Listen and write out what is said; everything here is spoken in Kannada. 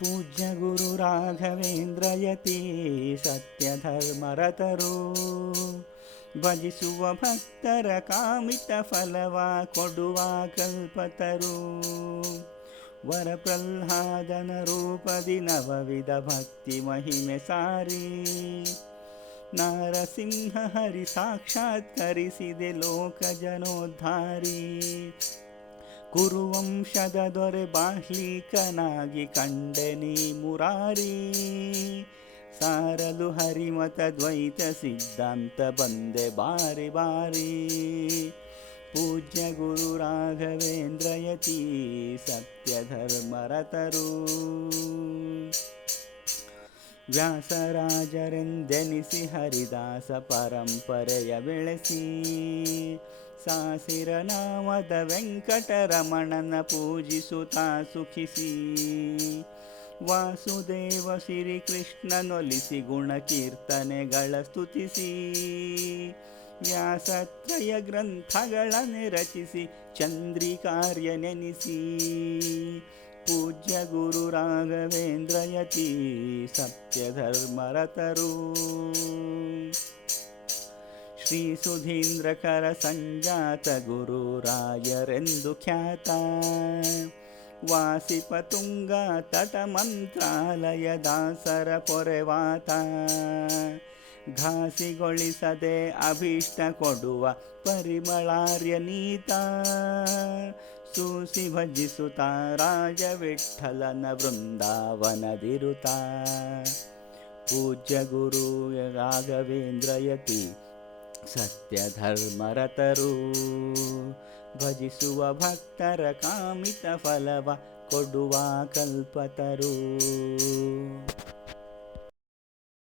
ಪೂಜ್ಯ ಗುರು ರಾಘವೇಂದ್ರಯತಿ ಸತ್ಯಧರ್ಮರತರು. ಭಜಿಸುವ ಭಕ್ತರ ಕಾಮಿತ ಫಲವ ಕೊಡುವ ಕಲ್ಪತರು. ವರ ಪ್ರಹ್ಲಾದನ ರೂಪದಿ ನವವಿಧ ಭಕ್ತಿ ಮಹಿಮೆ ಸಾರಿ. ನಾರಸಿಂಹ ಹರಿ ಸಾಕ್ಷಾತ್ಕರಿಸಿದೆ ಲೋಕ ಜನೋದ್ಧಾರಿ. ಕುರುವಂಶದ ದೊರೆ ಬಾಹ್ಲೀಕನಾಗಿ ಕಂಡನಿ ಮುರಾರಿ. ಸಾರಲು ಹರಿಮತ ದ್ವೈತ ಸಿದ್ಧಾಂತ ಬಂದೆ ಬಾರಿ ಬಾರಿ. ಪೂಜ್ಯ ಗುರು ರಾಘವೇಂದ್ರಯತಿ ಸತ್ಯಧರ್ಮರತರು ವ್ಯಾಸರಾಜರೆಂದೆನಿಸಿ ಹರಿದಾಸ ಪರಂಪರೆಯ ಬೆಳೆಸಿ. ಸಾಸಿರ ನಾಮದ ವೆಂಕಟರಮಣನ ಪೂಜಿಸುತ್ತಾ ಸುಖಿಸಿ. ವಾಸುದೇವ ಶ್ರೀಕೃಷ್ಣನೊಲಿಸಿ ಗುಣ ಕೀರ್ತನೆಗಳ ಸ್ತುತಿಸಿ. ವ್ಯಾಸತ್ರಯ ಗ್ರಂಥಗಳನ್ನೇ ರಚಿಸಿ ಚಂದ್ರಿಕಾರ್ಯ ನೆನೆಸಿ ಪೂಜ್ಯ ಗುರು ರಾಘವೇಂದ್ರಯತಿ ಸತ್ಯಧರ್ಮರತರು. ಶ್ರೀ ಸುಧೀಂದ್ರಕರ ಸಂಜಾತ ಗುರುರಾಯರೆಂದು ಖ್ಯಾತ. ವಾಸಿಪತುಂಗ ತಟ ಮಂತ್ರಾಲಯ ದಾಸರ ಪೊರೆವಾತ. ಘಾಸಿಗೊಳಿಸದೆ ಅಭೀಷ್ಟ ಕೊಡುವ ಪರಿಮಳಾರ್ಯ ನೀತ. ಸೂಸಿ ಭಜಿಸುತ್ತ ರಾಜ ವಿಠಲನ ವೃಂದಾವನದಿರುತ ಪೂಜ್ಯ ಗುರು ರಾಘವೇಂದ್ರಯತಿ ಸತ್ಯಧರ್ಮರತರು ಭಜಿಸುವ ಭಕ್ತರ ಕಾಮಿತ ಫಲವ ಕೊಡುವ ಕಲ್ಪತರು.